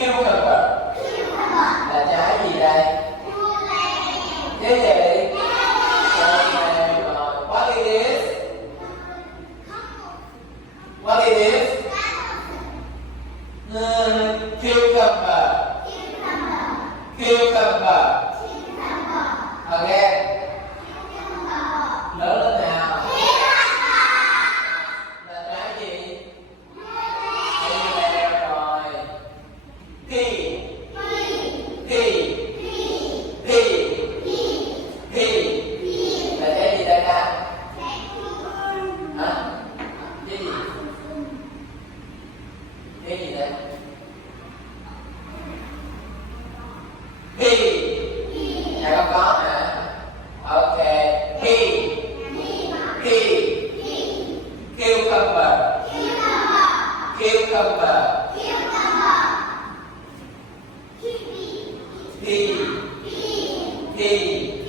Cucumber là trái gì đây? Cái gì? Rồi. What is this? What is this? Cucumber. Cucumber. Again. Lớn lên nào. Là trái gì? Rồi. Pea. Pea. Là trái gì đây ta? Hả? Trái gì? Trái gì đây? Pea. Nhà con có hả? Ok. Pea. Cucumber. Cucumber. Pea. Pea.